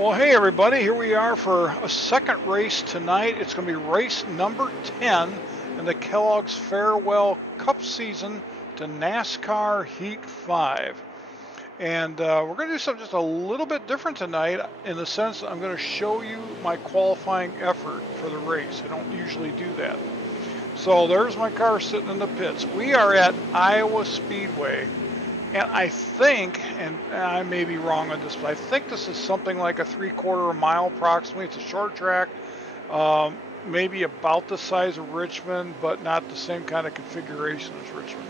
Well, hey everybody, here we are for a second race tonight. It's going to be race number 10 in the Kellogg's Farewell Cup season to NASCAR Heat 5. And we're going to do something just a little bit different tonight in the sense that I'm going to show you my qualifying effort for the race. I don't usually do that. So there's my car sitting in the pits. We are at Iowa Speedway. And I think, and I may be wrong on this, but I think this is something like a 3/4 mile approximately. It's a short track, maybe about the size of Richmond, but not the same kind of configuration as Richmond.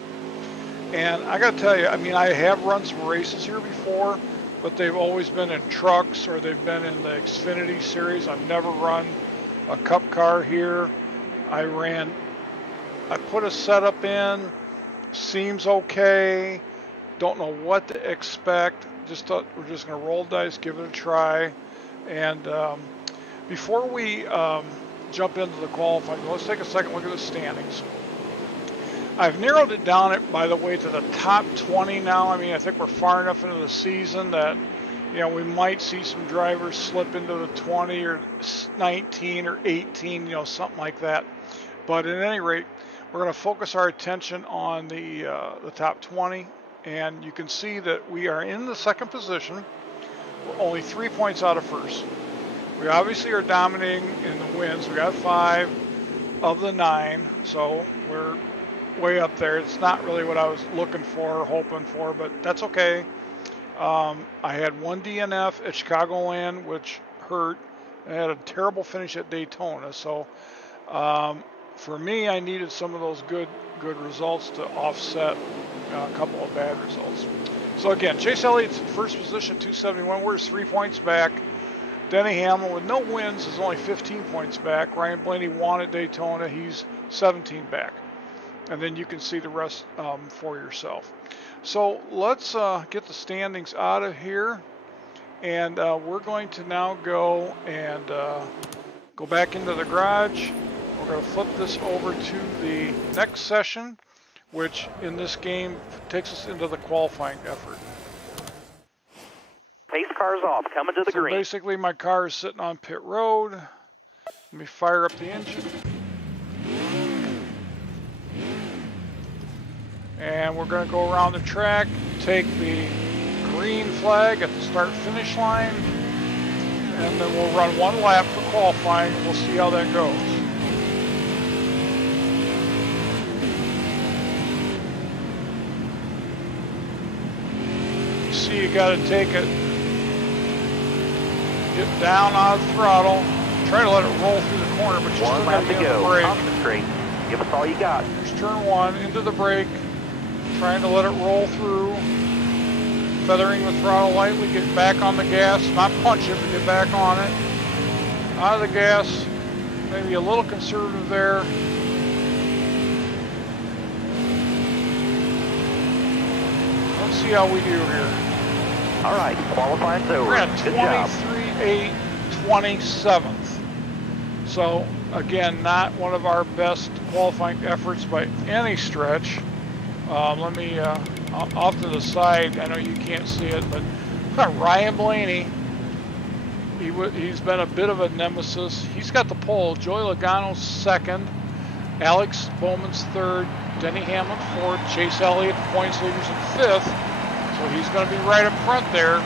And I got to tell you, I mean, I have run some races here before, but they've always been in trucks or they've been in the Xfinity series. I've never run a cup car here. I put a setup in, seems okay. Don't know what to expect. Just thought we're just going to roll dice, give it a try. And before we jump into the qualifying, let's take a second look at the standings. I've narrowed it down, by the way, to the top 20 now. I mean, I think we're far enough into the season that, you know, we might see some drivers slip into the 20 or 19 or 18, you know, something like that. But at any rate, we're going to focus our attention on the top 20. And you can see that we are in the second position. We're only 3 points out of first. We obviously are dominating in the wins. We got 5 of the 9, so we're way up there. It's not really what I was looking for, hoping for, but that's okay. I had 1 DNF at Chicagoland, which hurt. I had a terrible finish at Daytona, so for me, I needed some of those good results to offset a couple of bad results. So again, Chase Elliott's in first position, 271. We're 3 points back. Denny Hamlin with no wins is only 15 points back. Ryan Blaney won at Daytona. He's 17 back. And then you can see the rest for yourself. So let's get the standings out of here. And we're going to now go and go back into the garage. We're going to flip this over to the next session, which in this game takes us into the qualifying effort. Pace car's off, coming to the green. Basically, my car is sitting on pit road. Let me fire up the engine. And we're going to go around the track, take the green flag at the start-finish line, and then we'll run 1 lap for qualifying, and we'll see how that goes. You got to take it, get down out of the throttle, try to let it roll through the corner, but you still got to get in the brake. Concentrate. Give us all you got. Here's turn 1, into the brake, trying to let it roll through, feathering the throttle lightly, get back on the gas, not punch it, but get back on it. Out of the gas, maybe a little conservative there. Let's see how we do here. All right, qualifying's over. We're at Good job. 23.8, 27th. So, again, not one of our best qualifying efforts by any stretch. Let me, off to the side, I know you can't see it, but Ryan Blaney, he's been a bit of a nemesis. He's got the pole. Joey Logano's second. Alex Bowman's third. Denny Hamlin fourth. Chase Elliott, points leaders, in fifth. So he's going to be right up front there.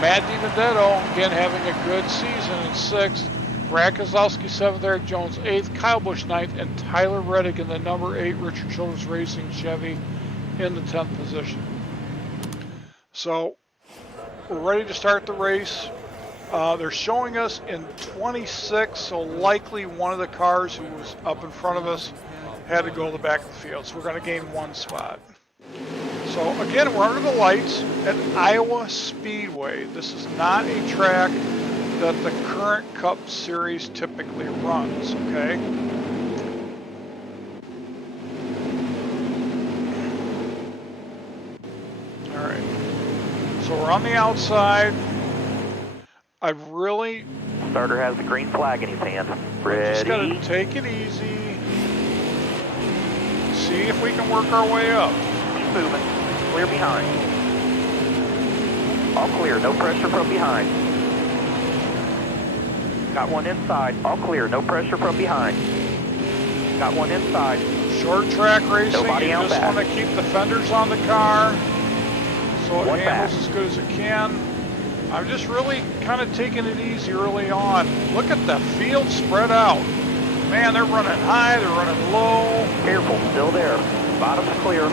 Matt DiBenedetto, again, having a good season in 6th. Brad Keselowski 7th, Eric Jones 8th, Kyle Busch 9th, and Tyler Reddick in the number 8 Richard Childress Racing Chevy in the 10th position. So we're ready to start the race. They're showing us in 26, so likely one of the cars who was up in front of us had to go to the back of the field. So we're going to gain 1 spot. So again, we're under the lights at Iowa Speedway. This is not a track that the current Cup Series typically runs, okay? All right, so we're on the outside. Starter has the green flag in his hand. Ready? Just got to take it easy. See if we can work our way up. Keep moving. Clear behind. All clear, no pressure from behind. Got one inside. All clear. No pressure from behind. Got one inside. Short track racing, Nobody you out just back. want to keep the fenders on the car so it One handles back. as good as it can. I'm just really kind of taking it easy early on. Look at the field spread out. Man, they're running high, they're running low. Careful, still there. Bottom's clear.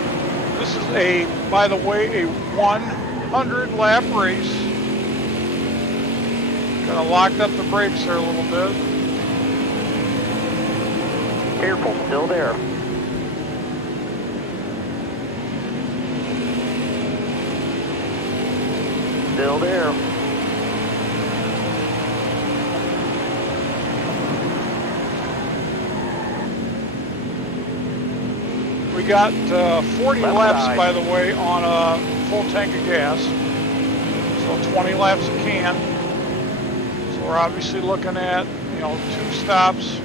This is by the way, a 100 lap race. Kind of locked up the brakes there a little bit. Careful, still there. Still there. We got 40 Left laps, side. by the way, on a full tank of gas. So 20 laps a can. So we're obviously looking at, 2 stops.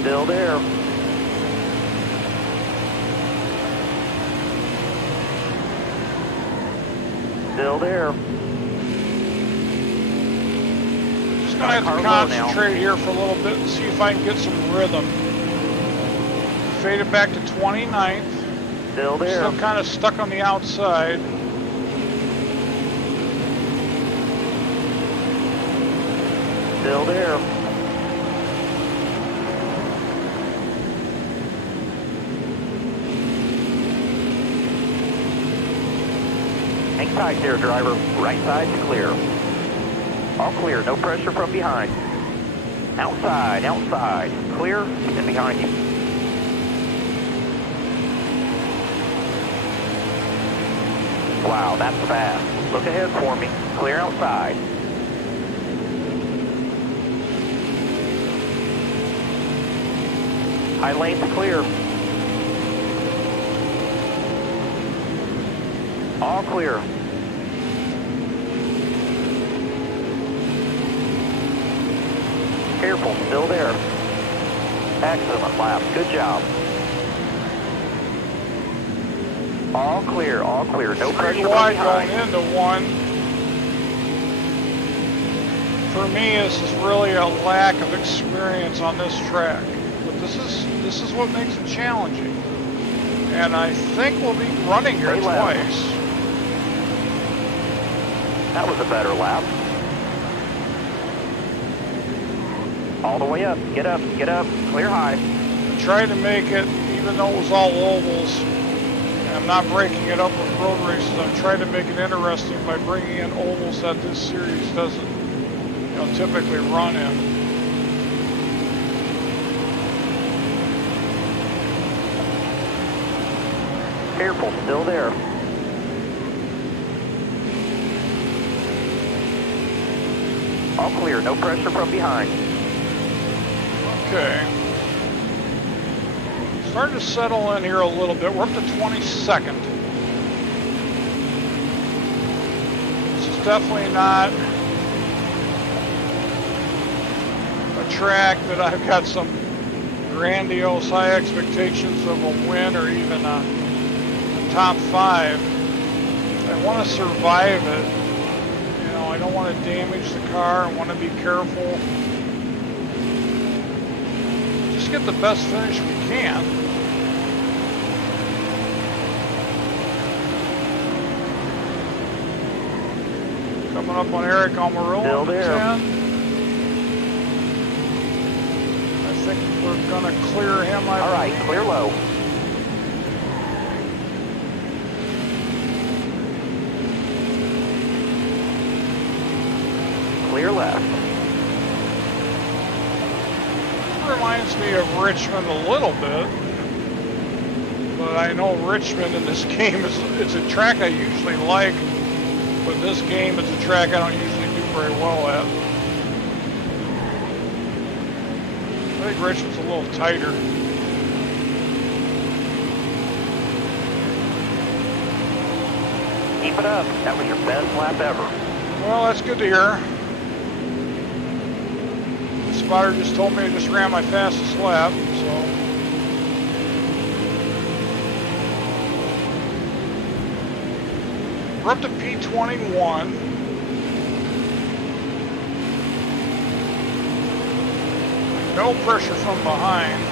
Still there. Still there. Just gonna have to concentrate here for a little bit and see if I can get some rhythm. Faded back to 29th. Still there. Still kind of stuck on the outside. Still there. Hang tight there, driver. Right side's clear. All clear, no pressure from behind. Outside, outside. Clear, and behind you. Wow, that's fast. Look ahead for me. Clear outside. High lane's clear. All clear. Careful, still there. Excellent lap, good job. All clear, no pressure Pretty from wide behind. going into one. For me, this is really a lack of experience on this track. But this is what makes it challenging. And I think we'll be running here Stay left. twice. That was a better lap. All the way up, get up, clear high. I tried to make it, even though it was all ovals, and I'm not breaking it up with road races, I'm trying to make it interesting by bringing in ovals that this series doesn't, typically run in. Careful, still there. All clear, no pressure from behind. Okay. Starting to settle in here a little bit. We're up to 22nd. This is definitely not a track that I've got some grandiose high expectations of a win or even a top 5. I want to survive it. I don't want to damage the car. I want to be careful. Just get the best finish we can. Coming up on Eric Almirola. Still there. 10. I think we're going to clear him. All right, clear low. Clear left. Reminds me of Richmond a little bit, but I know Richmond in this game it's a track I usually like, but this game is a track I don't usually do very well at. I think Richmond's a little tighter. Keep it up. That was your best lap ever. Well, that's good to hear. The spotter just told me I just ran my fastest lap, so. We're up to P21. No pressure from behind.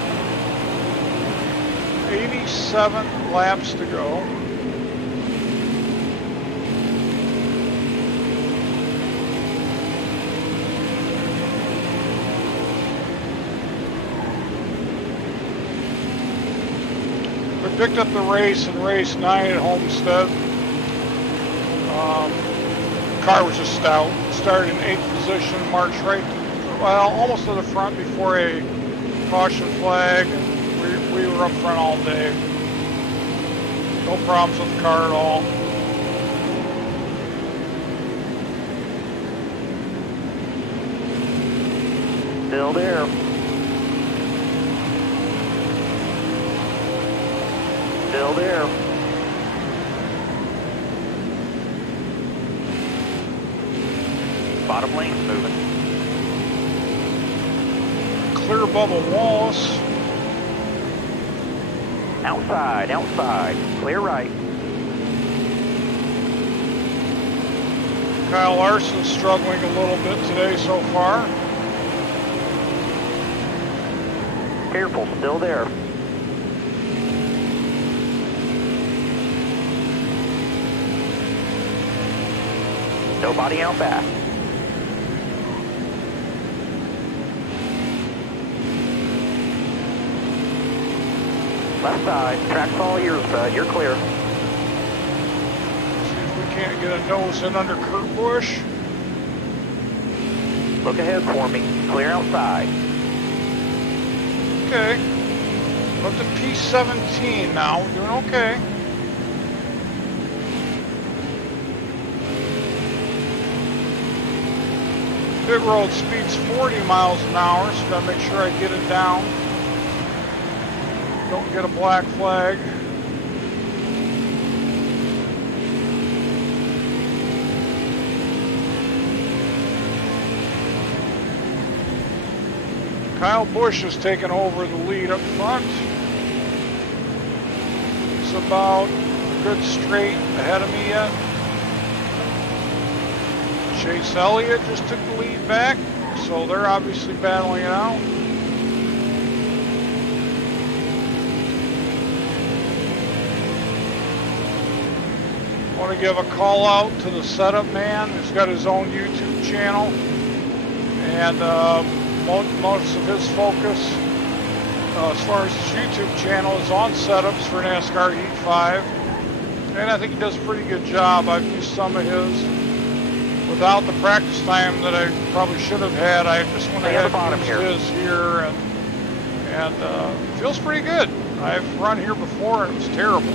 87 laps to go. We picked up the race in race 9 at Homestead. The car was just stout. Started in 8th position, marched right, well, almost to the front before a caution flag. We were up front all day. No problems with the car at all. Still there. Still there. Bottom lane's moving. Clear Bubba Wallace. Outside, outside. Clear right. Kyle Larson's struggling a little bit today so far. Careful, still there. Nobody out back. Left side, track's all yours, bud. You're clear. See if we can't get a nose in under Kurt Busch. Look ahead for me. Clear outside. Okay. Up to P17 now. We're doing okay. Pit road speed's 40 miles an hour, so gotta make sure I get it down. Don't get a black flag. Kyle Busch has taken over the lead up front. He's about a good straight ahead of me yet. Chase Elliott just took the lead back, so they're obviously battling it out. I want to give a call out to the setup man who's got his own YouTube channel, and most of his focus as far as his YouTube channel is on setups for NASCAR Heat 5, and I think he does a pretty good job. I've used some of his without the practice time that I probably should have had. I just went ahead and used his here, and it feels pretty good. I've run here before and it was terrible.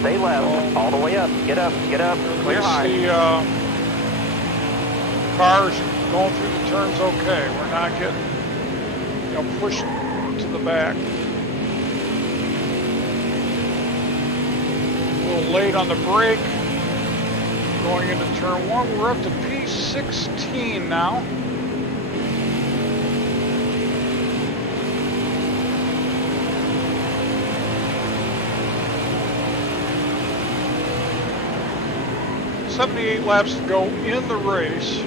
Stay left, all the way up. Get up, clear high. The cars going through the turns okay. We're not getting, pushed to the back. A little late on the brake. Going into turn 1, we're up to P16 now. .78 laps to go in the race.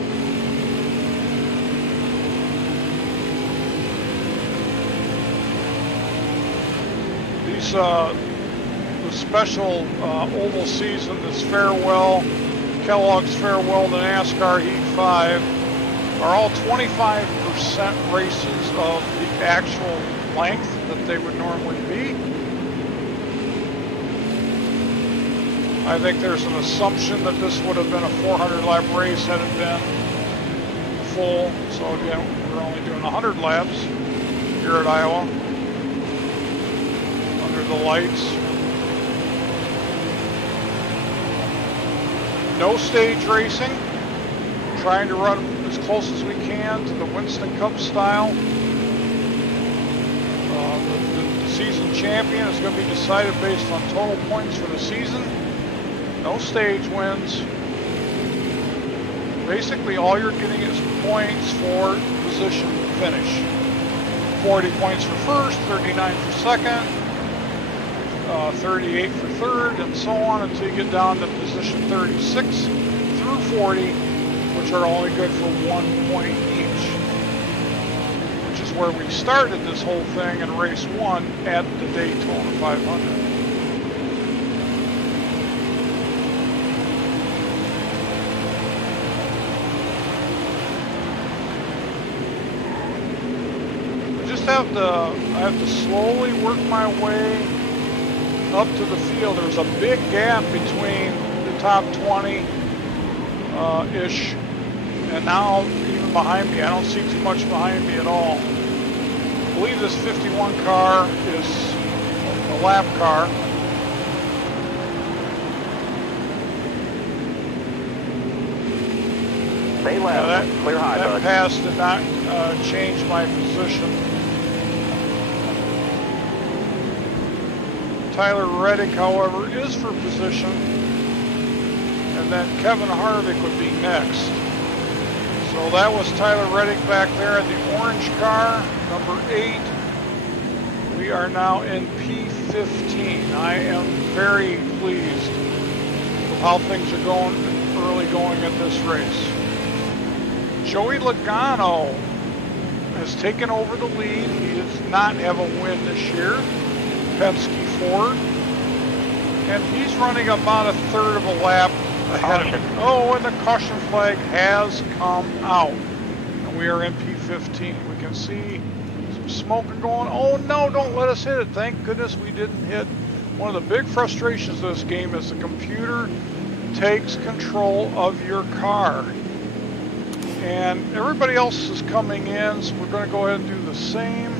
These the special oval season, this farewell, Kellogg's farewell to NASCAR Heat 5, are all 25% races of the actual length that they would normally be. I think there's an assumption that this would have been a 400 lap race had it been full. So again, we're only doing 100 laps here at Iowa under the lights. No stage racing. Trying to run as close as we can to the Winston Cup style. The season champion is going to be decided based on total points for the season. No stage wins. Basically, all you're getting is points for position finish. 40 points for first, 39 for second, 38 for third, and so on until you get down to position 36 through 40, which are only good for 1 point each, which is where we started this whole thing in race 1 at the Daytona 500. I have to slowly work my way up to the field. There's a big gap between the top 20 ish and now even behind me. I don't see too much behind me at all. I believe this 51 car is a lap car. Stay left, clear high, that bud. pass did not change my position. Tyler Reddick, however, is for position, and then Kevin Harvick would be next. So that was Tyler Reddick back there in the orange car, number 8. We are now in P15. I am very pleased with how things are going, early going at this race. Joey Logano has taken over the lead. He does not have a win this year. Penske Ford, and he's running about a third of a lap ahead of him. Oh, and the caution flag has come out, and we are in P15. We can see some smoke going. Oh no, don't let us hit it. Thank goodness we didn't hit. One of the big frustrations of this game is the computer takes control of your car, and everybody else is coming in, so we're going to go ahead and do the same.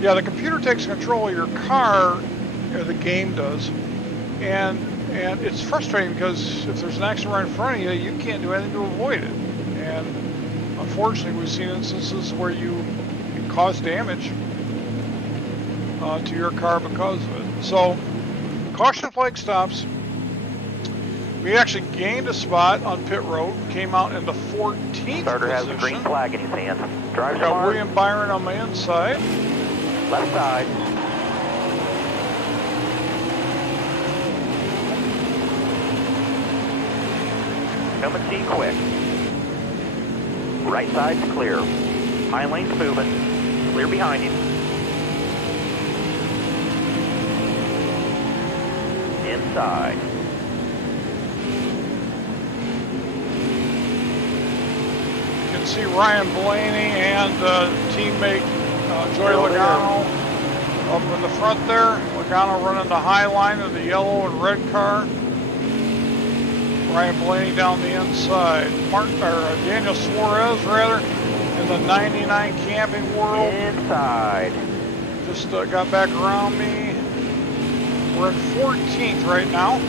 Yeah, the computer takes control of your car, or the game does, and it's frustrating because if there's an accident right in front of you, you can't do anything to avoid it. And unfortunately, we've seen instances where you cause damage to your car because of it. So, caution flag stops. We actually gained a spot on pit road, came out in the 14th Starter position. has the green flag in his hand. Drive Got smart. William Byron on my inside. Left side. Come and see quick. Right side's clear. High lane's moving. Clear behind you. Inside. You can see Ryan Blaney and teammate Joey Logano up in the front there. Logano running the high line of the yellow and red car. Ryan Blaney down the inside. Daniel Suarez, rather, in the 99 Camping World. Inside. Just got back around me. We're in 14th right now.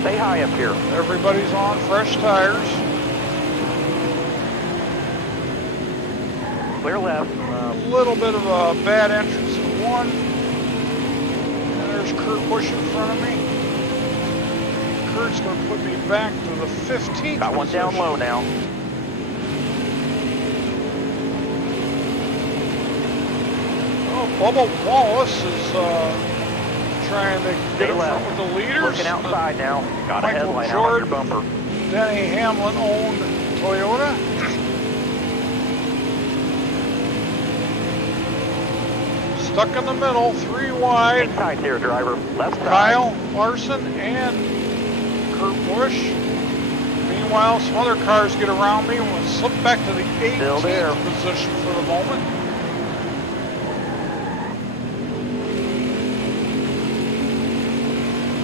Stay high up here. Everybody's on fresh tires. Clear left. A little bit of a bad entrance in one. And there's Kurt Busch in front of me. Kurt's going to put me back to the 15th Got one position. down low now. Oh, Bubba Wallace is trying to get in front with the leaders. Looking outside now. Got a Michael headlight out on your Jordan, bumper. Denny Hamlin owned Toyota. Stuck in the middle, 3 wide. Inside there, driver. Left side. Kyle Larson and Kurt Busch. Meanwhile, some other cars get around me. We'll slip back to the 18th position for the moment.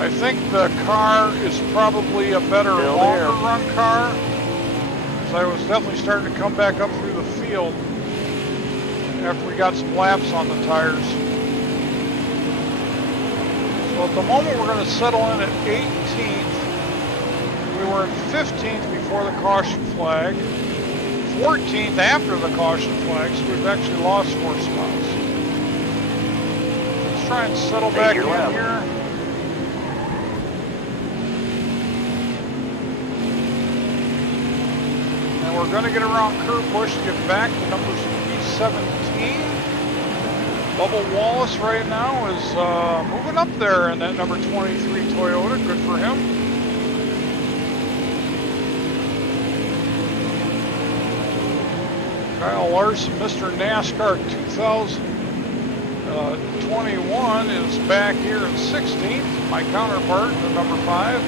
I think the car is probably a better longer run car. So I was definitely starting to come back up through the field after we got some laps on the tires. So at the moment we're going to settle in at 18th. We were in 15th before the caution flag. 14th after the caution flag, so we've actually lost 4 spots. Let's try and settle back in here. And we're going to get around Kurt Busch to get back to numbers 17. Bubba Wallace right now is moving up there in that number 23 Toyota. Good for him. Kyle Larson, Mr. NASCAR 2021, is back here in 16th. My counterpart, the number 5. So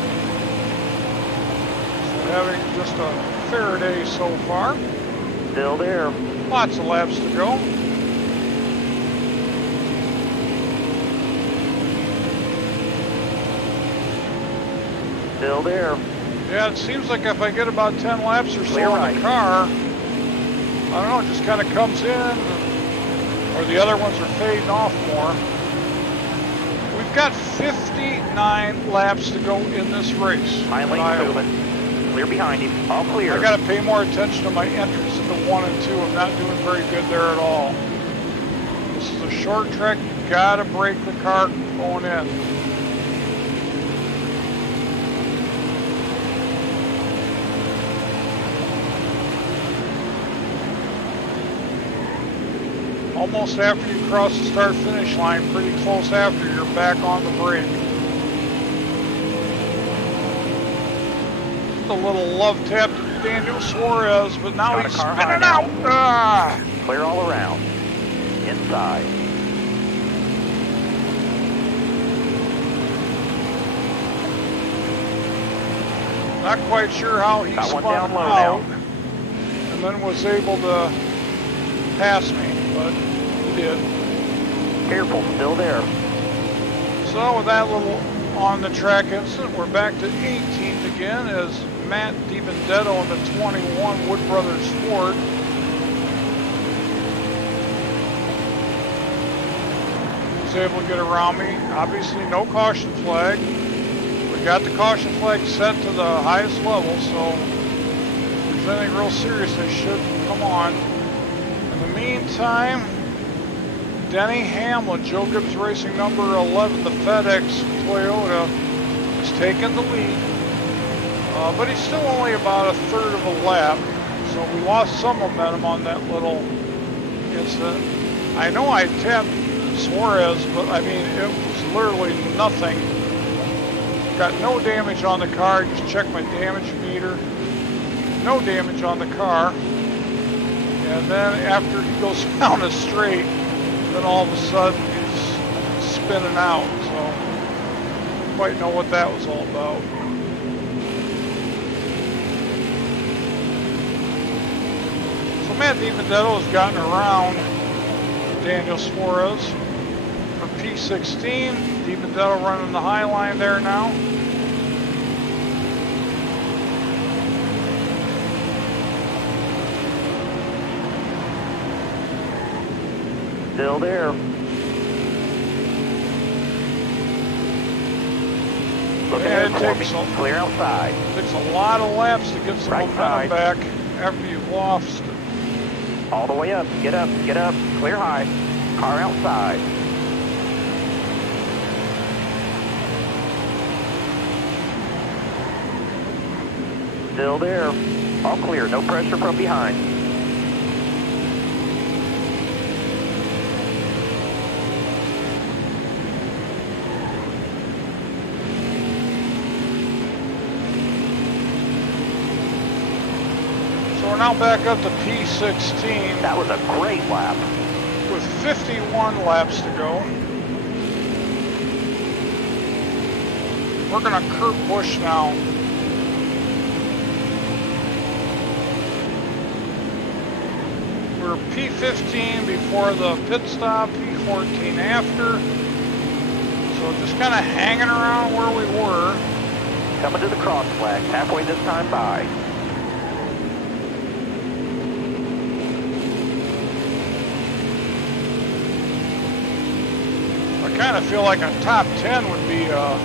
having just a fair day so far. Still there. Lots of laps to go. Still there. Yeah, it seems like if I get about 10 laps or so Clear in right. the car, I don't know, it just kind of comes in, or the other ones are fading off more. We've got 59 laps to go in this race. High lane moving. Clear behind him. All clear. I got to pay more attention to my entries into 1 and 2. I'm not doing very good there at all. This is a short track. You got to brake the car going in. Almost after you cross the start-finish line, pretty close after, you're back on the brake. Just a little love tap to Daniel Suarez, but now he's spinning out. Ah. Clear all around. Inside. Not quite sure how he Got one spun down low out now. and then was able to pass me, but he did. Careful, still there. So with that little on-the-track incident, we're back to 18th again as Matt DiBenedetto in the 21 Wood Brothers Ford. Was able to get around me. Obviously no caution flag. We got the caution flag set to the highest level, so if there's anything real serious, they should come on. In the meantime, Denny Hamlin, Joe Gibbs Racing number 11, the FedEx Toyota, is taking the lead. But he's still only about a third of a lap, so we lost some momentum on that little incident. I know I tapped Suarez, but I mean, it was literally nothing. Got no damage on the car. Just checked my damage meter. No damage on the car. And then after he goes down a straight, then all of a sudden he's spinning out. So I don't quite know what that was all about. So Matt DiBenedetto has gotten around Daniel Suarez for P16. DiBenedetto running the high line there now. Still there. Looking Yeah, in it for takes me. Clear outside. Takes a lot of laps to get some Right momentum side. back after you've lost. All the way up. Get up. Get up. Clear high. Car outside. Still there. All clear. No pressure from behind. So we're now back up to P16 That was a great lap. with 51 laps to go. We're gonna Kurt Busch now. We're P15 before the pit stop, P14 after. So just kind of hanging around where we were. Coming to the cross flag. Halfway this time by. I kind of feel like a top 10 would be a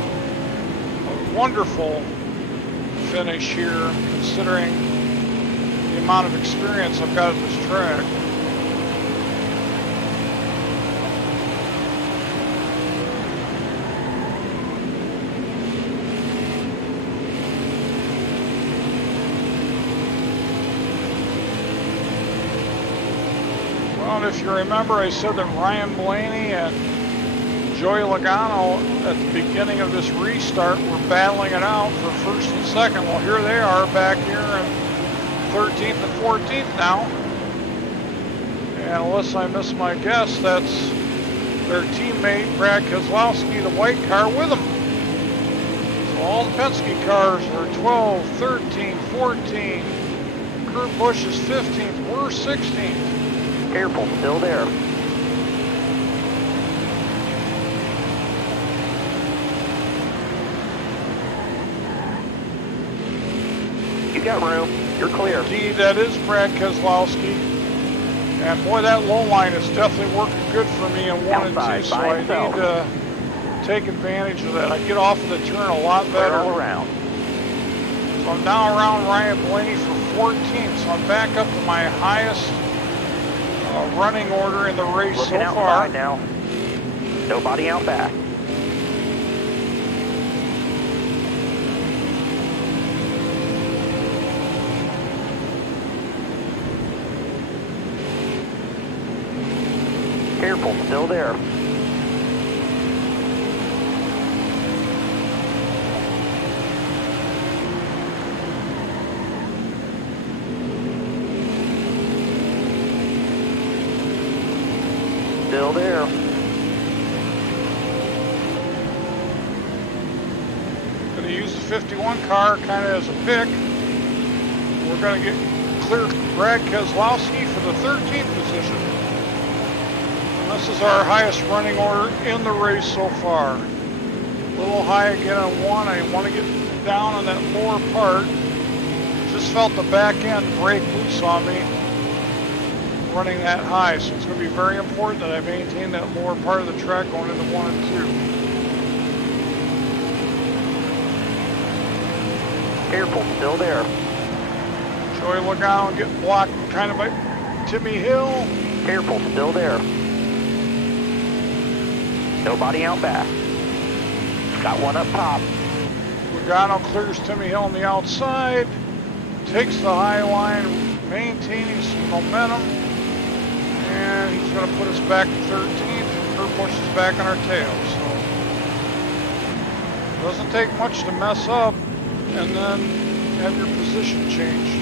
wonderful finish here, considering the amount of experience I've got at this track. Well, and if you remember, I said that Ryan Blaney and Joey Logano at the beginning of this restart were battling it out for first and second. Well, here they are back here in 13th and 14th now. And unless I miss my guess, that's their teammate Brad Keselowski, the white car, with them. So all the Penske cars are 12, 13, 14. Kurt Busch is 15th. We're 16th. Careful, still there. You got room. You're clear. Indeed, that is Brad Keselowski. And boy, that low line is definitely working good for me in 1 and 2, so I need to take advantage of that. I get off of the turn a lot better. All around. So I'm now around Ryan Blaney for 14th, so I'm back up to my highest running order in the race Looking so far. outside now. Nobody out back. Careful, still there. Still there. Going to use the 51 car kind of as a pick. We're going to get clear Brad Keselowski for the 13th position. And this is our highest running order in the race so far. A little high again on 1. I want to get down on that lower part. Just felt the back end break loose on me running that high, so it's going to be very important that I maintain that lower part of the track going into 1 and 2. Careful, still there. Joey Logano getting blocked kind of by Timmy Hill. Careful, still there. Nobody out back. Got one up top. Logano clears Timmy Hill on the outside, takes the high line, maintaining some momentum, and he's going to put us back to 13th. Kurt Busch is back on our tail, so doesn't take much to mess up and then have your position changed.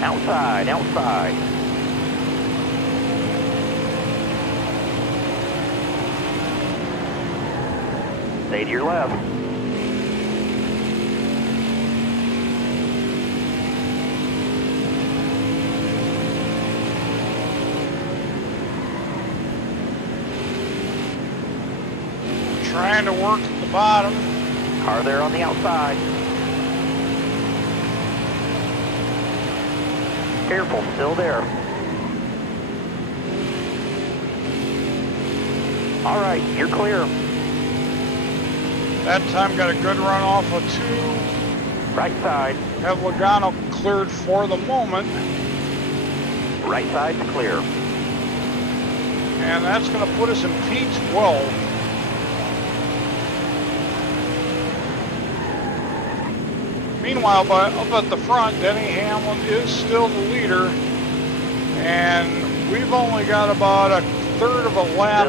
Outside, outside. Stay to your left. Trying to work at the bottom. Car there on the outside. Careful, still there. All right, you're clear. That time got a good run off of 2. Right side. Have Logano cleared for the moment. Right side's clear. And that's going to put us in P12. Meanwhile, up at the front, Denny Hamlin is still the leader, and we've only got about a third of a lap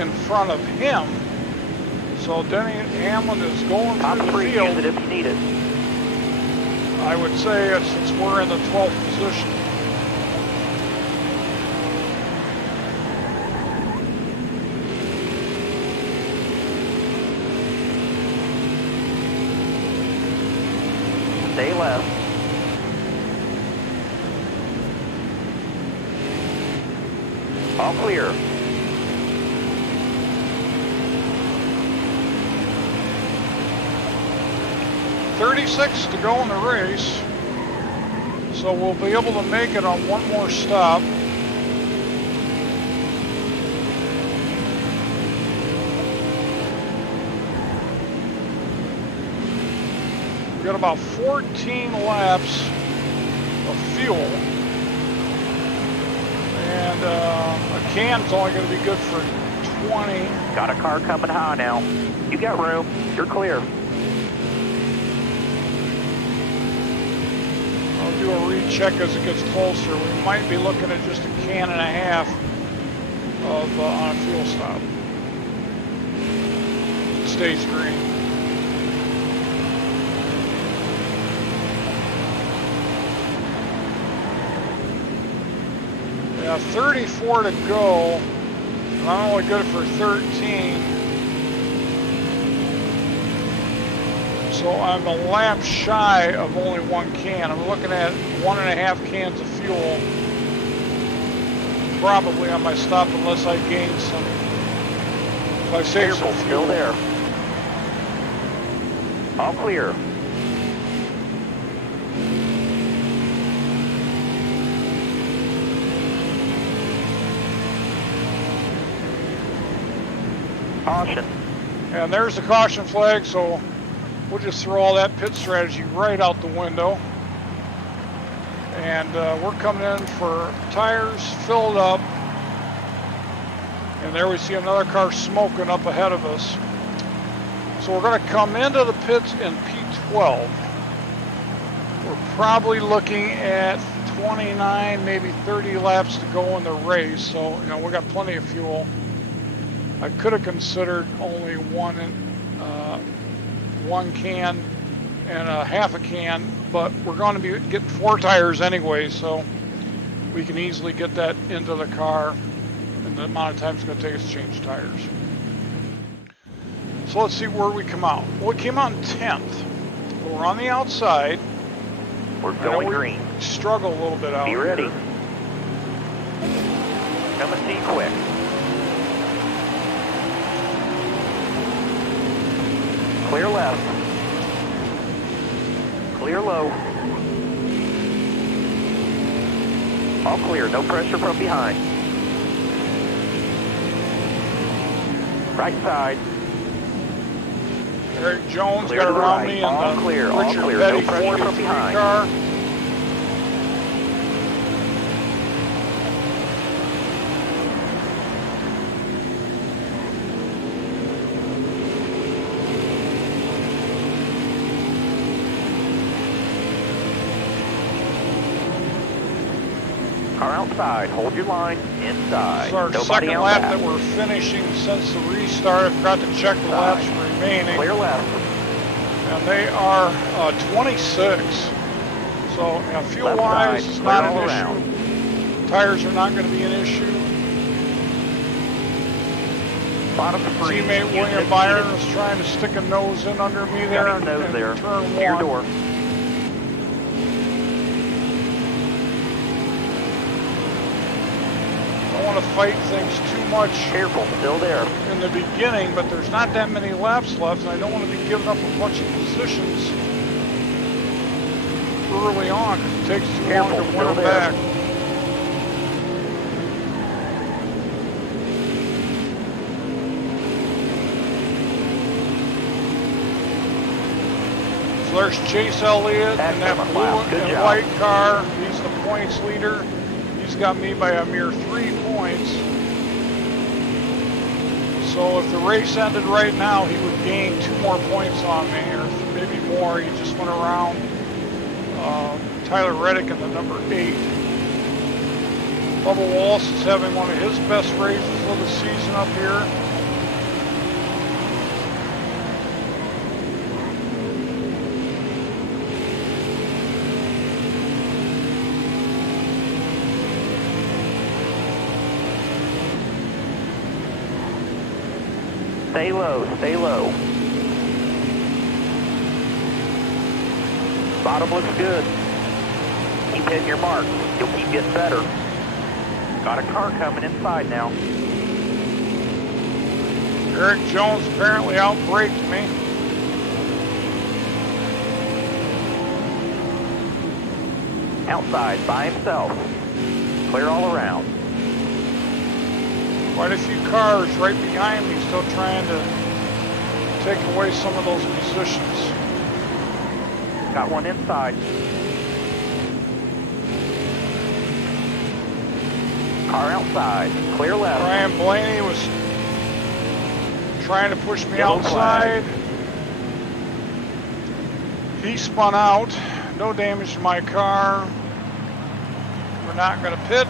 in front of him. So Denny Hamlin is going through the field. Use it if you need it. I would say since we're in the 12th position. Stay left. All clear. .36 to go in the race, so we'll be able to make it on one more stop. We've got about 14 laps of fuel. And a can's only going to be good for 20. Got a car coming high now. You got room. You're clear. I'll do a recheck as it gets closer. We might be looking at just a can and a half of on a fuel stop. It stays green. Yeah, 34 to go. And I'm only good for 13. So I'm a lap shy of only one can. I'm looking at 1.5 cans of fuel. Probably on my stop unless I gain some. If I save some fuel. Still there. All clear. Caution. And there's the caution flag, so we'll just throw all that pit strategy right out the window. And we're coming in for tires filled up. And there we see another car smoking up ahead of us. So we're going to come into the pits in P12. We're probably looking at 29, maybe 30 laps to go in the race. So, you know, we got plenty of fuel. I could have considered only one can and a half a can, but we're going to be getting 4 tires anyway, so we can easily get that into the car in the amount of time it's going to take us to change tires. So let's see where we come out. Well, we came out in 10th. We're on the outside. We're going green. Struggle a little bit out here. Be ready. Here. Come and see quick. Clear left. Clear low. All clear, no pressure from behind. Right side. Eric Jones clear got around right. me in all the clear, Richard all clear, Petty no pressure 43 from behind. car. Car outside, hold your line, inside. This is our Nobody second out lap back. that we're finishing since the restart. I forgot to check the laps remaining. Clear left. And they are 26. So, you know, fuel-wise, it's not an issue. Tires are not going to be an issue. Bottom three. Teammate William Byron was trying to stick a nose in under me there and turn one. Your door. I don't want to fight things too much. Careful, still there. In the beginning, but there's not that many laps left, and I don't want to be giving up a bunch of positions early on. It takes too long to win them back. So there's Chase Elliott in that blue and white car. He's the points leader. He's got me by a mere 3 points. So if the race ended right now, he would gain 2 more points on me, or maybe more. He just went around Tyler Reddick in the number 8. Bubba Wallace is having one of his best races of the season up here. Stay low, stay low. Bottom looks good. Keep hitting your mark. You'll keep getting better. Got a car coming inside now. Eric Jones apparently outbraked me. Outside by himself. Clear all around. Quite a few cars right behind me still trying to take away some of those positions. Got one inside. Car outside. Clear left. Brian Blaney was trying to push me Yellow outside. He spun out. No damage to my car. We're not going to pit.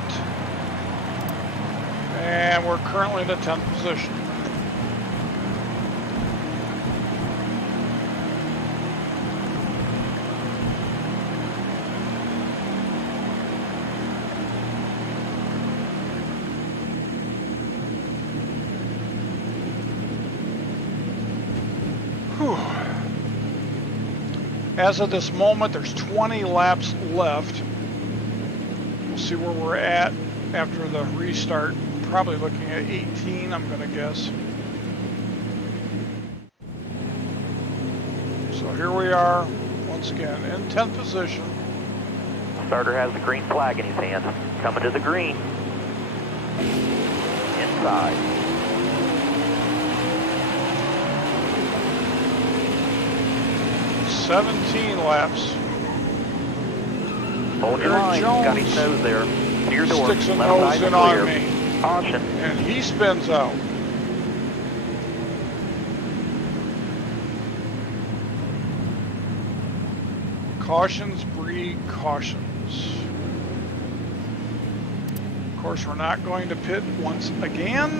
And we're currently in the 10th position. Whew. As of this moment, there's 20 laps left. We'll see where we're at after the restart. Probably looking at 18, I'm gonna guess. So here we are, once again, in 10th position. Starter has the green flag in his hand. Coming to the green. Inside. 17 laps. Hold your Eric line. Jones Got his nose there. To your door. sticks a Left nose side in clear. on me. Caution. And he spins out. Cautions breed cautions. Of course, we're not going to pit once again.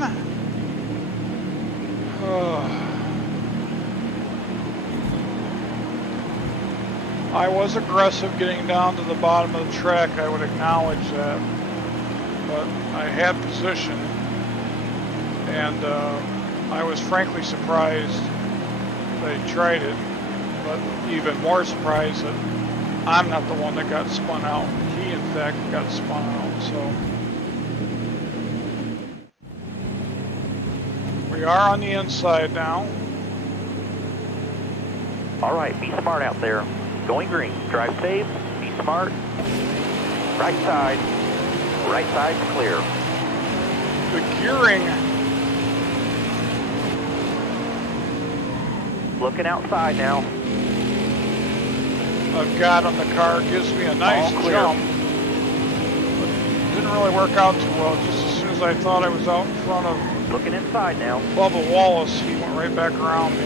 I was aggressive getting down to the bottom of the track, I would acknowledge that. But I had position, and I was frankly surprised they tried it, but even more surprised that I'm not the one that got spun out. He, in fact, got spun out, so. We are on the inside now. All right, be smart out there. Going green. Drive safe. Be smart. Right side. Right side's clear. The gearing. Looking outside now. I've got on the car gives me a nice jump. But didn't really work out too well. Just as soon as I thought I was out in front of Looking inside now. Bubba Wallace, he went right back around me.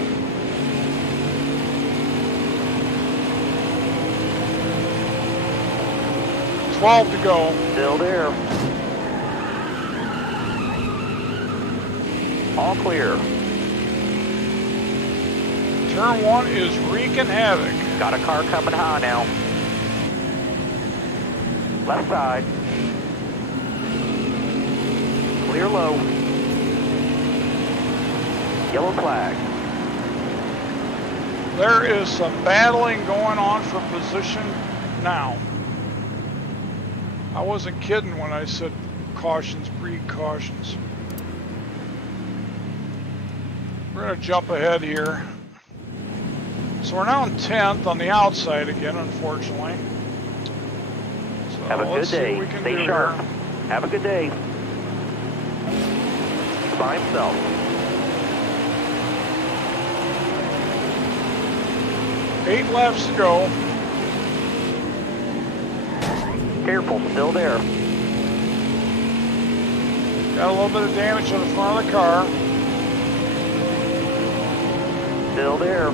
$12 to go. Still there. All clear. Turn 1 is wreaking havoc. Got a car coming high now. Left side. Clear low. Yellow flag. There is some battling going on for position now. I wasn't kidding when I said cautions breed cautions. We're going to jump ahead here. So we're now in 10th on the outside again, unfortunately. So Have a good day. Stay sharp. Have a good day. He's by himself. Eight laps to go. Careful, still there. Got a little bit of damage on the front of the car. Still there.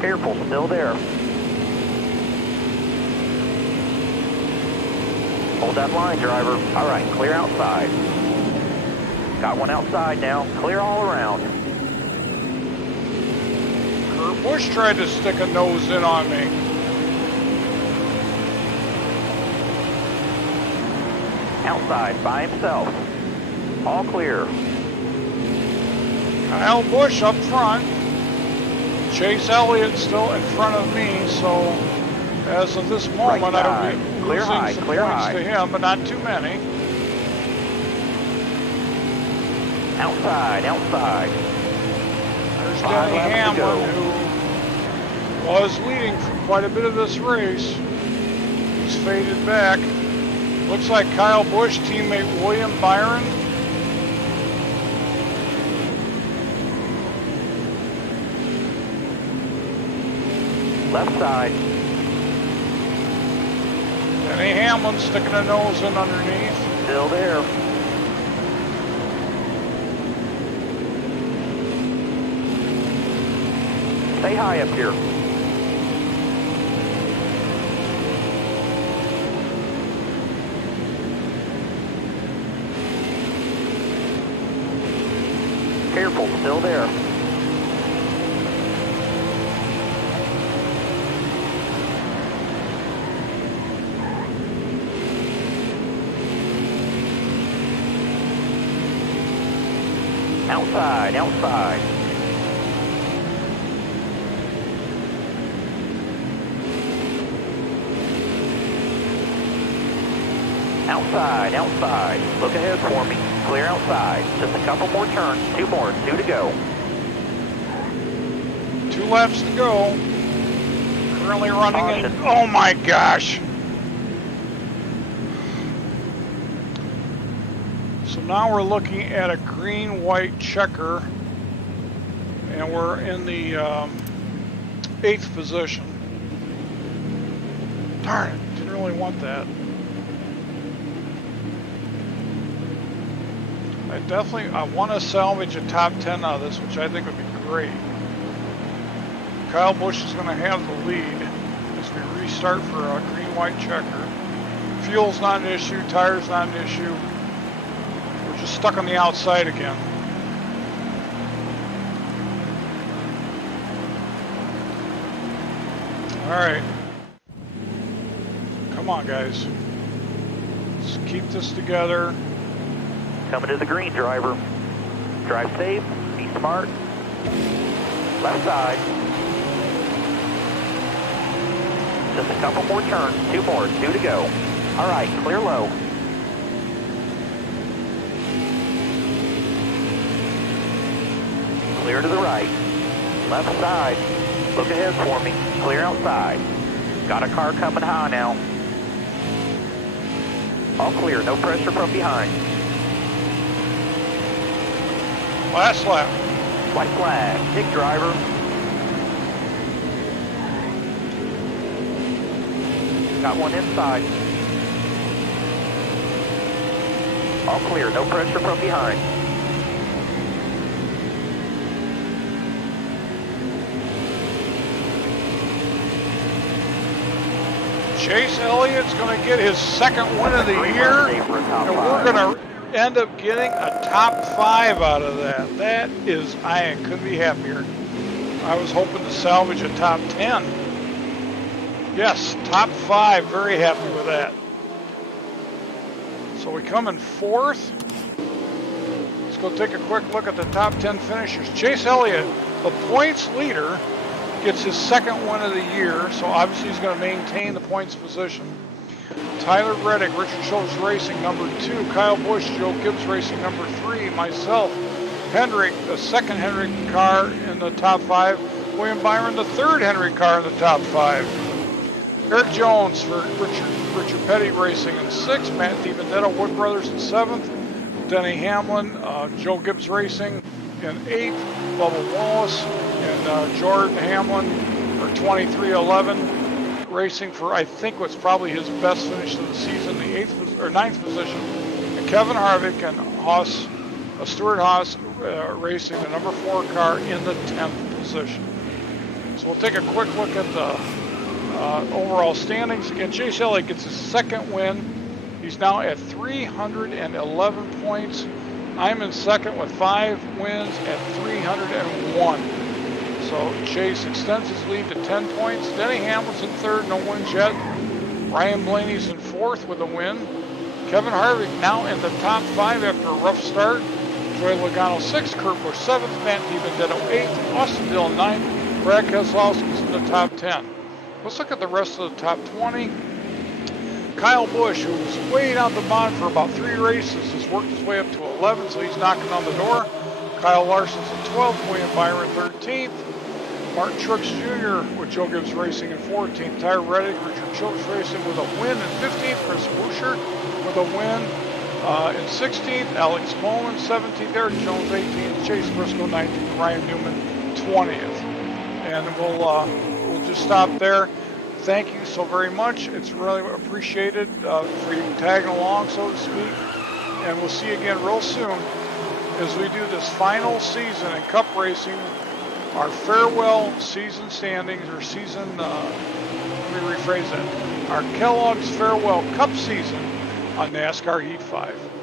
Careful, still there. Hold that line, driver. All right, clear outside. Got one outside now. Clear all around. Kurt Busch tried to stick a nose in on me. Outside by himself. All clear. Kyle Busch up front. Chase Elliott still in front of me, so as of this moment, I'll be losing some points to him, but not too many. Outside, outside. There's Denny Hamlin, who was leading for quite a bit of this race. lights faded back. Looks like Kyle Busch, teammate William Byron. Left side. Denny Hamlin sticking a nose in underneath. Still there. Stay high up here. Careful, still there. Outside, outside. Outside, outside. Look ahead for me. Clear outside. Just a couple more turns. 2 more. 2 to go. 2 laps to go. Currently running in. Oh my gosh. So now we're looking at a green-white checker, and we're in the 8th position. Darn it, didn't really want that. I want to salvage a top 10 out of this, which I think would be great. Kyle Busch is going to have the lead as we restart for a green-white checker. Fuel's not an issue, tires not an issue. We're just stuck on the outside again. All right. Come on, guys. Let's keep this together. Coming to the green, driver. Drive safe, be smart. Left side. Just a couple more turns, 2 more, 2 to go. All right, clear low. Clear to the right. Left side. Look ahead for me. Clear outside. Got a car coming high now. All clear, no pressure from behind. Last lap. White flag, big driver. Got one inside. All clear, no pressure from behind. Chase Elliott's going to get his 2nd win of the year, and we're going to end up getting a top 5 out of that. That is, I couldn't be happier. I was hoping to salvage a top 10. Yes, top 5, very happy with that. So we come in 4th. Let's go take a quick look at the top 10 finishers. Chase Elliott, the points leader, gets his 2nd win of the year, so obviously he's going to maintain the points position. Tyler Reddick, Richard Schultz Racing, number 2. Kyle Busch, Joe Gibbs Racing, number 3. Myself, Hendrick, the 2nd Hendrick car in the top 5. William Byron, the 3rd Hendrick car in the top 5. Eric Jones for Richard Petty Racing in 6th. Matt DiBenedetto, Wood Brothers in 7th. Denny Hamlin, Joe Gibbs Racing in 8th. Bubba Wallace and Jordan Hamlin for 23-11. Racing for, I think, what's probably his best finish of the season, the 8th or 9th position. And Kevin Harvick and Haas, Stuart Haas racing the number 4 car in the 10th position. So we'll take a quick look at the overall standings. Again, Chase Elliott gets his 2nd win. He's now at 311 points. I'm in 2nd with 5 wins at 301. So Chase extends his lead to 10 points. Denny Hamlin's in 3rd, no wins yet. Ryan Blaney's in 4th with a win. Kevin Harvick now in the top 5 after a rough start. Joey Logano 6th, Kurt Busch 7th, Matt DiBenedetto 8th, Austin Dillon 9th, Brad Keselowski's in the top 10. Let's look at the rest of the top 20. Kyle Busch, who was way down the bottom for about 3 races, has worked his way up to 11, so he's knocking on the door. Kyle Larson's in 12th, William Byron 13th. Martin Truex Jr. with Joe Gibbs Racing in 14th. Tyler Reddick, Richard Childs Racing with a win in 15th. Chris Boucher with a win in 16th. Alex Bowman 17th. Eric Jones 18th. Chase Briscoe 19th. Ryan Newman 20th. And we'll just stop there. Thank you so very much. It's really appreciated for you tagging along, so to speak. And we'll see you again real soon as we do this final season in Cup racing, our farewell season standings, or season, let me rephrase that, our Kellogg's farewell Cup season on NASCAR Heat 5.